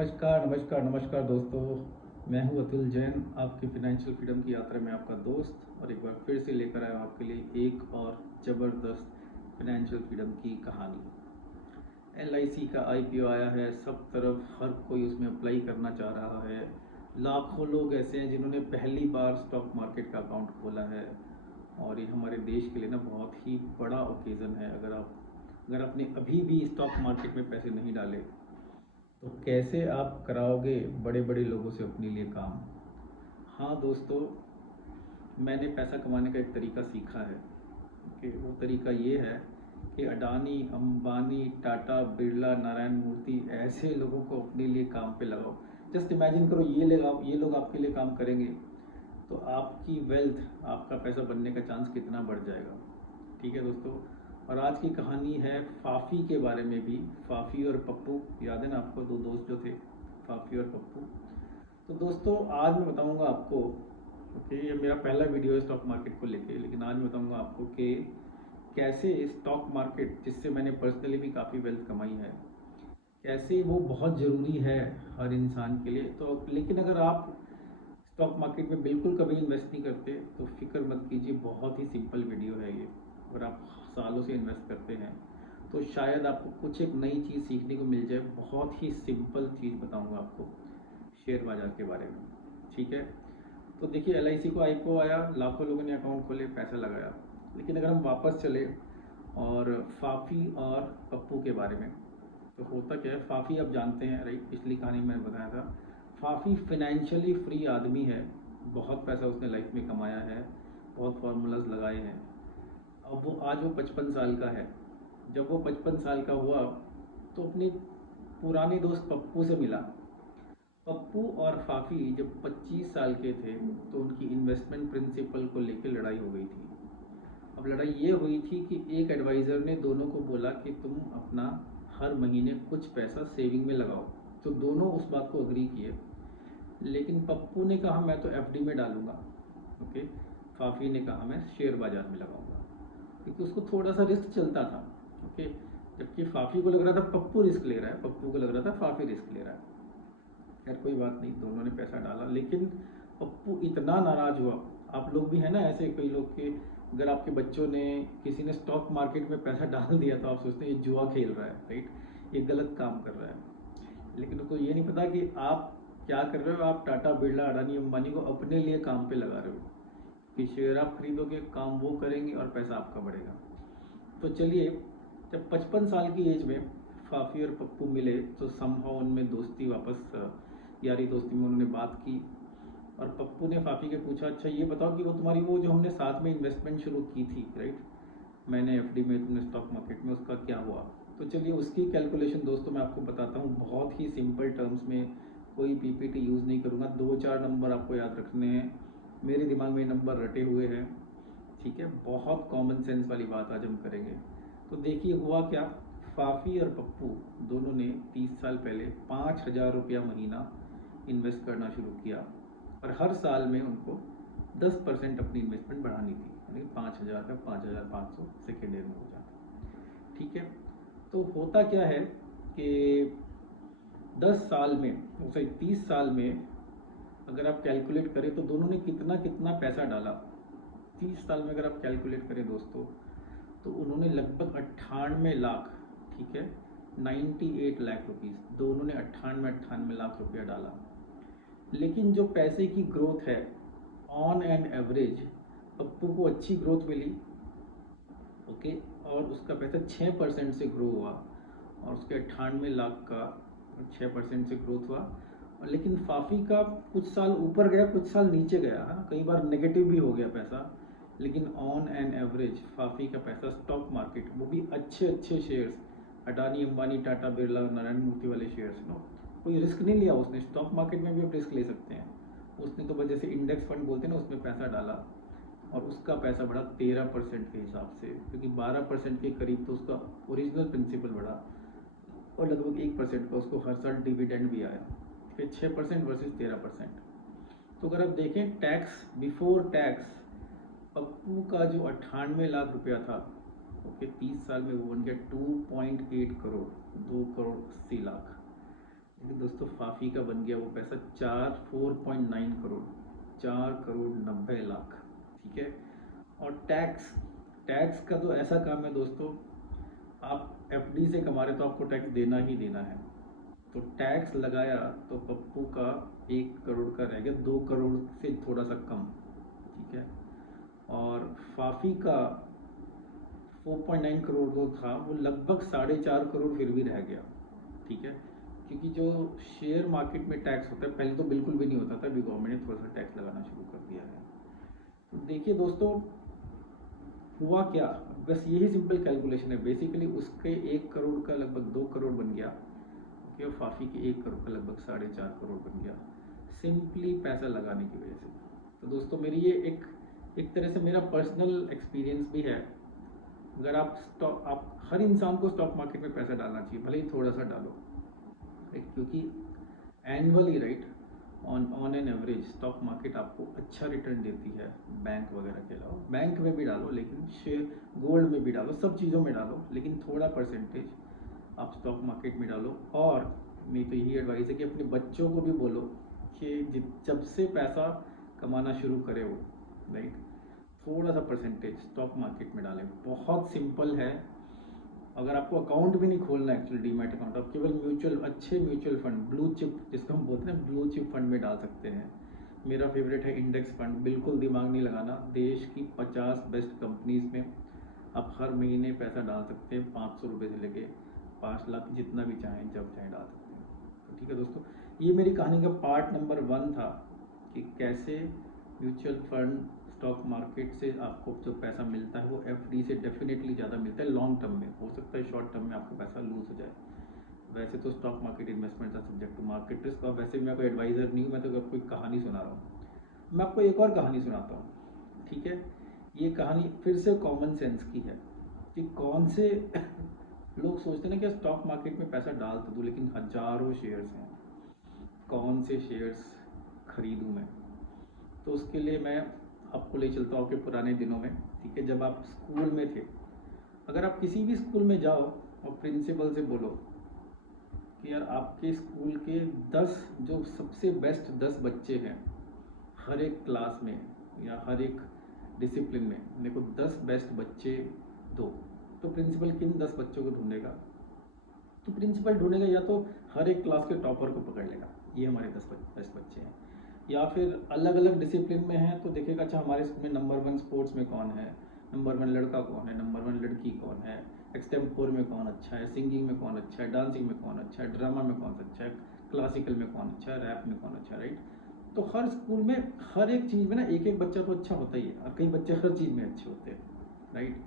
नमस्कार नमस्कार नमस्कार दोस्तों। मैं हूं अतुल जैन, आपकी फिनेंशियल फ्रीडम की यात्रा में आपका दोस्त, और एक बार फिर से लेकर आया हूं आपके लिए एक और ज़बरदस्त फिनेंशियल फ्रीडम की कहानी। LIC का IPO आया है, सब तरफ हर कोई उसमें अप्लाई करना चाह रहा है। लाखों लोग ऐसे हैं जिन्होंने पहली बार स्टॉक मार्केट का अकाउंट खोला है, और ये हमारे देश के लिए ना बहुत ही बड़ा ओकेज़न है। अगर आपने अभी भी स्टॉक मार्केट में पैसे नहीं डाले तो कैसे आप कराओगे बड़े बड़े लोगों से अपने लिए काम। हाँ दोस्तों, मैंने पैसा कमाने का एक तरीका सीखा है कि वो तरीका ये है कि अडानी, अंबानी, टाटा, बिरला, नारायण मूर्ति ऐसे लोगों को अपने लिए काम पे लगाओ। जस्ट इमेजिन करो, ये लोग आपके लिए काम करेंगे तो आपकी वेल्थ, आपका पैसा बनने का चांस कितना बढ़ जाएगा। ठीक है दोस्तों। और आज की कहानी है फाफी के बारे में भी। फाफी और पप्पू, याद है ना आपको, दो दोस्त जो थे, फाफी और पप्पू। तो दोस्तों आज मैं बताऊंगा आपको, ओके, ये मेरा पहला वीडियो है स्टॉक मार्केट को लेके, लेकिन आज मैं बताऊंगा आपको कि कैसे स्टॉक मार्केट, जिससे मैंने पर्सनली भी काफ़ी वेल्थ कमाई है, कैसे वो बहुत ज़रूरी है हर इंसान के लिए। तो लेकिन अगर आप स्टॉक मार्केट में बिल्कुल कभी इन्वेस्ट नहीं करते तो फिक्र मत कीजिए, बहुत ही सिंपल वीडियो है ये। अगर आप सालों से इन्वेस्ट करते हैं तो शायद आपको कुछ एक नई चीज़ सीखने को मिल जाए। बहुत ही सिंपल चीज़ बताऊंगा आपको शेयर बाज़ार के बारे में। ठीक है। तो देखिए, LIC को IPO आया, लाखों लोगों ने अकाउंट खोले, पैसा लगाया। लेकिन अगर हम वापस चले और फाफी और पप्पू के बारे में, तो होता क्या है, फाफी आप जानते हैं, राइट, पिछली कहानी में मैंने बताया था। फाफी फिनेंशियली फ्री आदमी है, बहुत पैसा उसने लाइफ में कमाया है, बहुत फार्मूलाज लगाए हैं। अब वो आज वो 55 साल का है। जब वो 55 साल का हुआ तो अपने पुराने दोस्त पप्पू से मिला। पप्पू और फाफी जब 25 साल के थे तो उनकी इन्वेस्टमेंट प्रिंसिपल को लेकर लड़ाई हो गई थी। अब लड़ाई ये हुई थी कि एक एडवाइज़र ने दोनों को बोला कि तुम अपना हर महीने कुछ पैसा सेविंग में लगाओ। तो दोनों उस बात को अग्री किए, लेकिन पप्पू ने कहा मैं तो FD में डालूंगा, ओके। फाफी ने कहा मैं शेयर बाजार में लगाऊंगा, क्योंकि उसको थोड़ा सा रिस्क चलता था, ओके। जबकि फाफी को लग रहा था पप्पू रिस्क ले रहा है, पप्पू को लग रहा था फाफी रिस्क ले रहा है। खैर कोई बात नहीं, दोनों ने पैसा डाला, लेकिन पप्पू इतना नाराज हुआ। आप लोग भी हैं ना ऐसे कई लोग के, अगर आपके बच्चों ने, किसी ने स्टॉक मार्केट में पैसा डाल दिया तो आप सोचते हैं ये जुआ खेल रहा है, राइट, ये गलत काम कर रहा है। लेकिन उनको ये नहीं पता कि आप क्या कर रहे हो। आप टाटा, बिरला, अडानी, अंबानी को अपने लिए काम पे लगा रहे हो कि शेयर आप खरीदोगे, काम वो करेंगे और पैसा आपका बढ़ेगा। तो चलिए, जब 55 साल की एज में फाफी और पप्पू मिले तो समहाउ उनमें दोस्ती वापस, यारी दोस्ती में उन्होंने बात की। और पप्पू ने फाफी के पूछा, अच्छा ये बताओ कि वो तुम्हारी वो जो हमने साथ में इन्वेस्टमेंट शुरू की थी, राइट, मैंने FD में, तुमने स्टॉक मार्केट में, उसका क्या हुआ। तो चलिए उसकी कैलकुलेशन दोस्तों मैं आपको बताता हूँ बहुत ही सिंपल टर्म्स में। कोई PPT यूज़ नहीं करूँगा, 2-4 नंबर आपको याद रखने हैं, मेरे दिमाग में नंबर रटे हुए हैं। ठीक है, बहुत कॉमन सेंस वाली बात आज हम करेंगे। तो देखिए हुआ क्या, फाफी और पप्पू दोनों ने 30 साल पहले 5,000 रुपया महीना इन्वेस्ट करना शुरू किया, और हर साल में उनको 10% अपनी इन्वेस्टमेंट बढ़ानी थी, यानी 5,000 का 5,500 सेकेंड ईयर में हो जाता। ठीक है। तो होता क्या है कि 10 साल में, सॉरी 30 साल में अगर आप कैलकुलेट करें तो दोनों ने कितना कितना पैसा डाला। 30 साल में अगर आप कैलकुलेट करें दोस्तों, तो उन्होंने लगभग 98 लाख, ठीक है, 98 लाख रुपीज़, दोनों ने 98 लाख रुपया डाला। लेकिन जो पैसे की ग्रोथ है, ऑन एन एवरेज पप्पू को अच्छी ग्रोथ मिली, ओके, और उसका पैसा 6% से ग्रो हुआ, और उसके 98 लाख का 6% से ग्रोथ हुआ। लेकिन फाफी का कुछ साल ऊपर गया, कुछ साल नीचे गया, हाँ, कई बार नेगेटिव भी हो गया पैसा। लेकिन ऑन एन एवरेज फाफी का पैसा स्टॉक मार्केट, वो भी अच्छे अच्छे शेयर्स, अडानी, अंबानी, टाटा, बिरला, नारायण मूर्ति वाले शेयर्स, नो, कोई रिस्क नहीं लिया उसने। स्टॉक मार्केट में भी आप रिस्क ले सकते हैं, उसने तो बस जैसे इंडेक्स फंड बोलते हैं ना, उसमें पैसा डाला और उसका पैसा बढ़ा 13% के हिसाब से, क्योंकि 12% के करीब तो उसका ओरिजिनल प्रिंसिपल बढ़ा, और लगभग 1% का उसको हर साल डिविडेंड भी आया। फिर 6% वर्सेस 13%। तो अगर आप देखें टैक्स, बिफोर टैक्स, पप्पू का जो 98 लाख रुपया था, ओके, 30 साल में वो बन गया 2.8 करोड़, 2 करोड़ 80 लाख। लेकिन दोस्तों फाफी का बन गया वो पैसा 4.9 करोड़, 4 करोड़ 90 लाख। ठीक है। और टैक्स, टैक्स का तो ऐसा काम है दोस्तों, आप एफडी से कमा रहे तो आपको टैक्स देना ही देना है। तो टैक्स लगाया तो पप्पू का 1 करोड़ का रह गया 2 करोड़ से थोड़ा सा कम। ठीक है। और फाफी का 4.9 करोड़ जो था वो लगभग 4.5 करोड़ फिर भी रह गया। ठीक है। क्योंकि जो शेयर मार्केट में टैक्स होता है, पहले तो बिल्कुल भी नहीं होता था, अभी गवर्नमेंट ने थोड़ा सा टैक्स लगाना शुरू कर दिया है। तो देखिए दोस्तों हुआ क्या, बस यही सिंपल कैलकुलेशन है। बेसिकली उसके 1 करोड़ का लगभग 2 करोड़ बन गया, और फाफी के 1 करोड़ का लगभग 4.5 करोड़ बन गया, सिंपली पैसा लगाने की वजह से। तो दोस्तों मेरी ये एक तरह से मेरा पर्सनल एक्सपीरियंस भी है। अगर आप हर इंसान को स्टॉक मार्केट में पैसा डालना चाहिए, भले ही थोड़ा सा डालो, राइट। क्योंकि annually, right, on an average stock market आपको अच्छा रिटर्न देती है बैंक वगैरह के अलावा। बैंक में भी डालो, लेकिन शेयर गोल्ड में भी डालो, सब चीज़ों में डालो, लेकिन थोड़ा परसेंटेज आप स्टॉक मार्केट में डालो। और मेरी तो यही एडवाइस है कि अपने बच्चों को भी बोलो कि जब से पैसा कमाना शुरू करे वो, राइट, थोड़ा सा परसेंटेज स्टॉक मार्केट में डालें। बहुत सिंपल है। अगर आपको अकाउंट भी नहीं खोलना है एक्चुअली डीमैट अकाउंट, आप केवल अच्छे म्यूचुअल फंड, ब्लू चिप जिसको हम बोलते हैं, ब्लू चिप फंड में डाल सकते हैं। मेरा फेवरेट है इंडेक्स फंड। बिल्कुल दिमाग नहीं लगाना, देश की 50 बेस्ट कंपनीज में आप हर महीने पैसा डाल सकते हैं, 500 रुपये से लेके 5 लाख, जितना भी चाहें जब चाहें डाल सकते हैं। तो ठीक है दोस्तों, ये मेरी कहानी का पार्ट नंबर 1 था कि कैसे म्यूचुअल फंड स्टॉक मार्केट से आपको जो पैसा मिलता है वो एफडी से डेफिनेटली ज़्यादा मिलता है लॉन्ग टर्म में। हो सकता है शॉर्ट टर्म में आपको पैसा लूज हो जाए। वैसे तो स्टॉक मार्केट इन्वेस्टमेंट है सब्जेक्ट टू मार्केट रिस्क, और वैसे भी मैं कोई एडवाइज़र नहीं हूँ, मैं तो आपको एक कहानी सुना रहा हूँ। मैं आपको एक और कहानी सुनाता हूँ। ठीक है। ये कहानी फिर से कॉमन सेंस की है कि कौन से लोग सोचते हैं ना कि स्टॉक मार्केट में पैसा डाल तो दूँ, लेकिन हजारों शेयर्स हैं, कौन से शेयर्स खरीदूँ मैं। तो उसके लिए मैं आपको ले चलता हूँ आपके पुराने दिनों में। ठीक है। जब आप स्कूल में थे, अगर आप किसी भी स्कूल में जाओ और प्रिंसिपल से बोलो कि यार आपके स्कूल के 10 जो सबसे बेस्ट 10 बच्चे हैं हर एक क्लास में या हर एक डिसिप्लिन में, मेरे को 10 बेस्ट बच्चे दो, तो प्रिंसिपल किन 10 बच्चों को ढूंढेगा? तो प्रिंसिपल ढूंढेगा या तो हर एक क्लास के टॉपर को पकड़ लेगा, ये हमारे 10 बेस्ट बच्चे हैं। या फिर अलग अलग डिसिप्लिन में है तो देखेगा अच्छा हमारे स्कूल में नंबर 1 स्पोर्ट्स में कौन है, नंबर 1 लड़का कौन है, नंबर 1 लड़की कौन है, एक्सटेम्पोर में कौन अच्छा है, सिंगिंग में कौन अच्छा है, डांसिंग में कौन अच्छा है, ड्रामा में कौन अच्छा है, क्लासिकल में कौन अच्छा है, रैप में कौन अच्छा है, राइट। तो हर स्कूल में हर एक चीज़ में ना एक एक बच्चा तो अच्छा होता ही है, और कई बच्चे हर चीज़ में अच्छे होते हैं, राइट।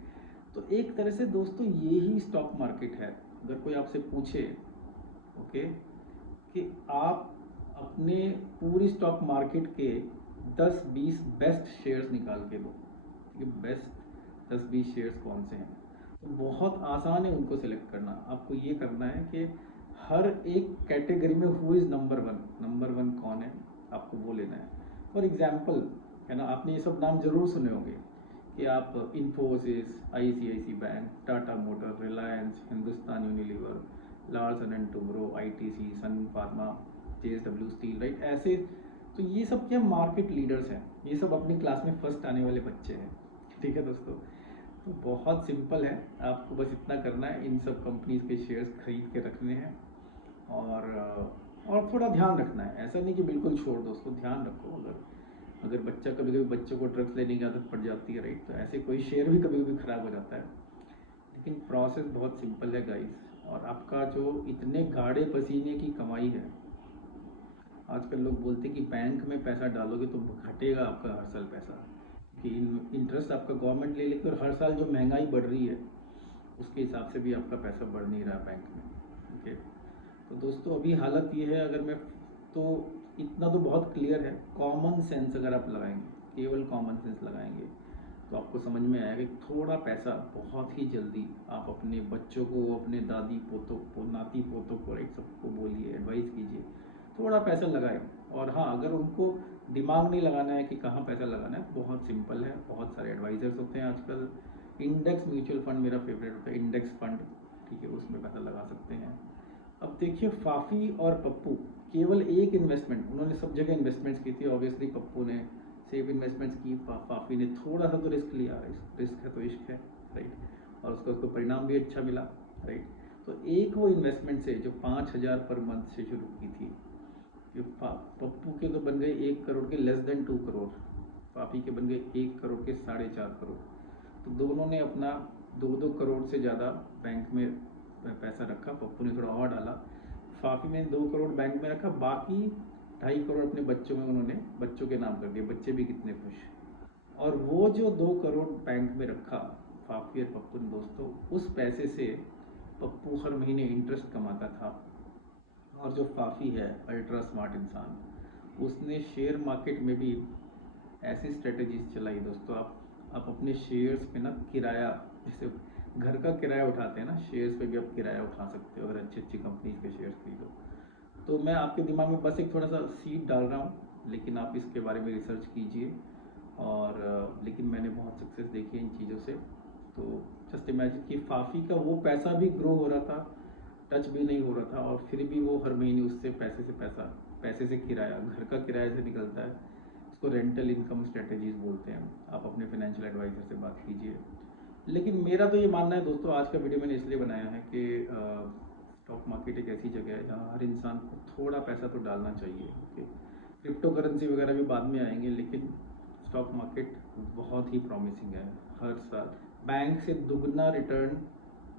तो एक तरह से दोस्तों ये ही स्टॉक मार्केट है। अगर कोई आपसे पूछे, ओके, कि आप अपने पूरी स्टॉक मार्केट के 10-20 बेस्ट शेयर्स निकाल के दो, ठीक है, बेस्ट 10-20 शेयर्स कौन से हैं, तो बहुत आसान है उनको सिलेक्ट करना। आपको ये करना है कि हर एक कैटेगरी में हु इज़ नंबर वन कौन है, आपको वो लेना है। फॉर एग्जाम्पल है ना, आपने ये सब नाम जरूर सुने होंगे कि आप Infosys, ICICI bank, Tata motor, Reliance, Hindustan Unilever, Larsen and Toubro, ITC, Sun Pharma, JSW steel, right, ऐसे। तो ये सब क्या मार्केट लीडर्स हैं, ये सब अपनी क्लास में फर्स्ट आने वाले बच्चे हैं। ठीक है दोस्तों, तो बहुत सिंपल है, आपको बस इतना करना है, इन सब कंपनीज के शेयर्स खरीद के रखने हैं और थोड़ा ध्यान रखना है। ऐसा नहीं कि बिल्कुल छोड़ दो उसको, ध्यान रखो। अगर बच्चा कभी कभी बच्चों को ड्रग्स लेने की आदत पड़ जाती है, राइट, तो ऐसे कोई शेयर भी कभी कभी ख़राब हो जाता है। लेकिन प्रोसेस बहुत सिंपल है गाइस। और आपका जो इतने गाढ़े पसीने की कमाई है, आजकल लोग बोलते हैं कि बैंक में पैसा डालोगे तो घटेगा आपका हर साल पैसा, कि इंटरेस्ट आपका गवर्नमेंट ले लेगी, और हर साल जो महंगाई बढ़ रही है उसके हिसाब से भी आपका पैसा बढ़ नहीं रहा बैंक में। ठीक है। तो दोस्तों अभी हालत ये है, अगर मैं तो इतना तो बहुत क्लियर है, कॉमन सेंस अगर आप लगाएंगे, केवल कॉमन सेंस लगाएंगे, तो आपको समझ में आएगा कि थोड़ा पैसा बहुत ही जल्दी आप अपने बच्चों को, अपने दादी पोतों को, नाती पोतों को, राइट, सबको बोलिए, एडवाइस कीजिए, थोड़ा पैसा लगाएं। और हाँ, अगर उनको दिमाग नहीं लगाना है कि कहाँ पैसा लगाना है, बहुत सिंपल है, बहुत सारे एडवाइजर्स होते हैं आजकल। इंडेक्स म्यूचुअल फंड मेरा फेवरेट होता है, इंडेक्स फंड, ठीक है, उसमें पैसा लगा सकते हैं। अब देखिए फाफी और पप्पू केवल एक इन्वेस्टमेंट, उन्होंने सब जगह इन्वेस्टमेंट्स की थी। ऑब्वियसली पप्पू ने सेफ इन्वेस्टमेंट्स की, फाफी ने थोड़ा सा तो रिस्क लिया, रिस्क है तो इश्क है, राइट। और उसको परिणाम भी अच्छा मिला, राइट। तो एक वो इन्वेस्टमेंट से जो 5,000 पर मंथ से शुरू की थी, ये पप्पू के तो बन गए 1 करोड़ के, लेस देन 2 करोड़। फाफी के बन गए 1 करोड़ के 4.5 करोड़। तो दोनों ने अपना 2-2 करोड़ से ज़्यादा बैंक में पैसा रखा। पप्पू ने थोड़ा और डाला, फाफी में 2 करोड़ बैंक में रखा, बाकी 2.5 करोड़ अपने बच्चों में उन्होंने बच्चों के नाम कर दिए। बच्चे भी कितने खुश। और वो जो 2 करोड़ बैंक में रखा फाफी और पप्पू ने दोस्तों, उस पैसे से पप्पू हर महीने इंटरेस्ट कमाता था। और जो फाफी है अल्ट्रा स्मार्ट इंसान, उसने शेयर मार्केट में भी ऐसी स्ट्रेटजीज चलाई दोस्तों। आप अपने शेयर्स पे ना किराया, जैसे घर का किराया उठाते हैं ना, शेयर्स पे भी आप किराया उठा सकते हो अगर अच्छी अच्छी कंपनीज के शेयर्स खरीदो। तो मैं आपके दिमाग में बस एक थोड़ा सा सीड डाल रहा हूँ, लेकिन आप इसके बारे में रिसर्च कीजिए। और लेकिन मैंने बहुत सक्सेस देखी है इन चीज़ों से। तो जस्ट इमेजिन कि फाफी का वो पैसा भी ग्रो हो रहा था, टच भी नहीं हो रहा था, और फिर भी वो हर महीने उससे पैसे से किराया, घर का किराया से निकलता है। इसको रेंटल इनकम स्ट्रेटेजीज बोलते हैं। आप अपने फाइनेंशियल एडवाइजर से बात कीजिए। लेकिन मेरा तो ये मानना है दोस्तों, आज का वीडियो मैंने इसलिए बनाया है कि स्टॉक मार्केट एक ऐसी जगह है जहाँ हर इंसान को थोड़ा पैसा तो डालना चाहिए। ओके, क्रिप्टो करेंसी वगैरह भी बाद में आएंगे, लेकिन स्टॉक मार्केट बहुत ही प्रॉमिसिंग है। हर साल बैंक से दुगना return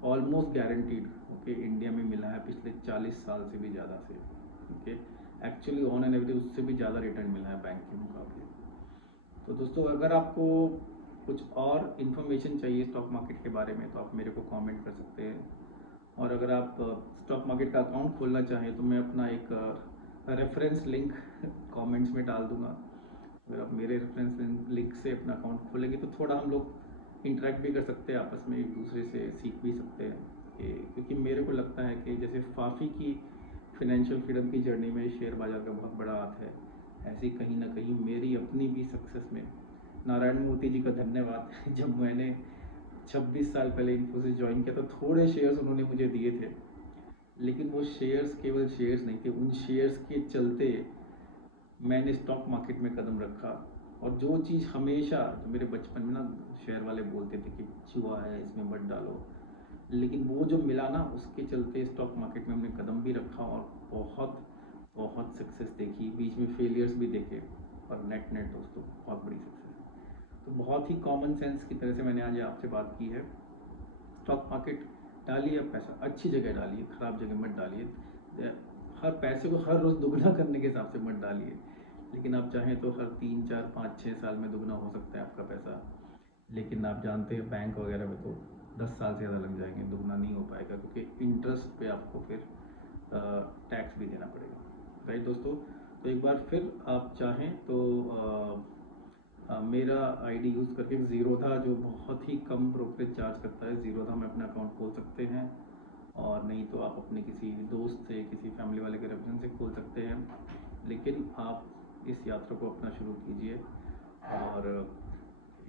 almost guaranteed, okay, India में मिला है पिछले 40 साल से भी ज़्यादा से। Okay, actually on an average उससे भी ज़्यादा रिटर्न मिला है बैंक के मुकाबले। तो दोस्तों, अगर आपको कुछ और इन्फॉर्मेशन चाहिए स्टॉक मार्केट के बारे में तो आप मेरे को कमेंट कर सकते हैं। और अगर आप स्टॉक मार्केट का अकाउंट खोलना चाहें तो मैं अपना एक रेफरेंस लिंक कमेंट्स में डाल दूंगा। अगर आप मेरे रेफरेंस लिंक से अपना अकाउंट खोलेंगे तो थोड़ा हम लोग इंटरेक्ट भी कर सकते हैं आपस में, एक दूसरे से सीख भी सकते हैं। क्योंकि मेरे को लगता है कि जैसे फाफी की फिनेंशियल फ्रीडम की जर्नी में शेयर बाजार का बहुत बड़ा हाथ है, ऐसे कहीं ना कहीं मेरी अपनी भी सक्सेस में नारायण मूर्ति जी का धन्यवाद। जब मैंने 26 साल पहले इन्फोसिस ज्वाइन किया तो थोड़े शेयर्स उन्होंने मुझे दिए थे, लेकिन वो शेयर्स केवल शेयर्स नहीं थे। उन शेयर्स के चलते मैंने स्टॉक मार्केट में कदम रखा। और जो चीज़ हमेशा, जो मेरे बचपन में ना शेयर वाले बोलते थे कि चूहा है इसमें मत डालो, लेकिन वो जो मिला ना उसके चलते स्टॉक मार्केट में हमने कदम भी रखा और बहुत बहुत सक्सेस देखी। बीच में फेलियर्स भी देखे, और नेट दोस्तों बहुत बड़ी सक्सेस। तो बहुत ही कॉमन सेंस की तरह से मैंने आज आपसे बात की है। स्टॉक मार्केट डालिए, पैसा अच्छी जगह डालिए, ख़राब जगह मत डालिए। हर पैसे को हर रोज़ दुगना करने के हिसाब से मत डालिए, लेकिन आप चाहें तो हर 3, 4, 5, 6 साल में दुगना हो सकता है आपका पैसा। लेकिन आप जानते हैं बैंक वगैरह में तो 10 साल से ज़्यादा लग जाएंगे, दुगना नहीं हो पाएगा, क्योंकि इंटरेस्ट पे आपको फिर टैक्स भी देना पड़ेगा, राइट दोस्तों। तो एक बार फिर आप चाहें तो मेरा आईडी यूज़ करके ज़ीरोधा, जो बहुत ही कम ब्रोकरेज चार्ज करता है, ज़ीरोधा में अपना अकाउंट खोल सकते हैं। और नहीं तो आप अपने किसी दोस्त से, किसी फैमिली वाले के रेफरेंस से खोल सकते हैं। लेकिन आप इस यात्रा को अपना शुरू कीजिए। और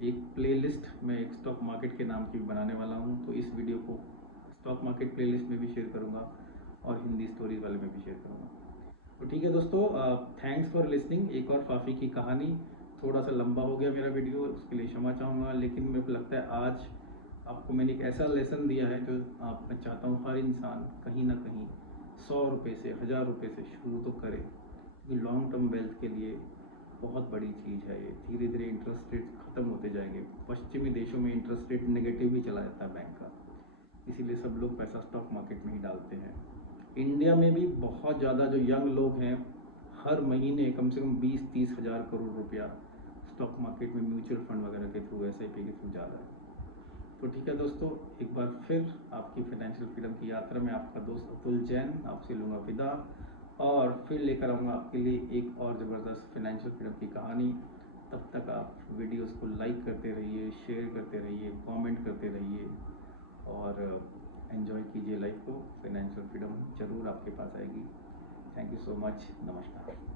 एक प्लेलिस्ट मैं एक स्टॉक मार्केट के नाम की बनाने वाला हूँ, तो इस वीडियो को स्टॉक मार्केट प्लेलिस्ट में भी शेयर करूँगा और हिंदी स्टोरीज वाले में भी शेयर करूँगा। तो ठीक है दोस्तों, थैंक्स फॉर लिसनिंग। एक और फाफी की कहानी, थोड़ा सा लंबा हो गया मेरा वीडियो, उसके लिए क्षमा चाहूँगा। लेकिन मेरे को लगता है आज आपको मैंने एक ऐसा लेसन दिया है जो मैं चाहता हूँ हर इंसान कहीं ना कहीं 100 रुपये से, 1000 रुपये से शुरू तो करे, क्योंकि लॉन्ग टर्म वेल्थ के लिए बहुत बड़ी चीज़ है ये। धीरे धीरे इंटरेस्ट रेट ख़त्म होते जाएंगे। पश्चिमी देशों में इंटरेस्ट रेट नेगेटिव ही चला जाता है बैंक का, इसीलिए सब लोग पैसा स्टॉक मार्केट में ही डालते हैं। इंडिया में भी बहुत ज़्यादा जो यंग लोग हैं, हर महीने कम से कम 20-30 हज़ार करोड़ रुपया स्टॉक मार्केट में म्यूचुअल फंड वगैरह के थ्रू, SIP के थ्रू जा रहा है। तो ठीक है दोस्तों, एक बार फिर आपकी फाइनेंशियल फ्रीडम की यात्रा में आपका दोस्त अतुल जैन आपसे लूँगा विदा, और फिर लेकर आऊँगा आपके लिए एक और ज़बरदस्त फाइनेंशियल फ्रीडम की कहानी। तब तक आप वीडियोस को लाइक करते रहिए, शेयर करते रहिए, कमेंट करते रहिए, और एंजॉय कीजिए लाइफ को। फाइनेंशियल फ्रीडम ज़रूर आपके पास आएगी। Thank you so much. नमस्कार।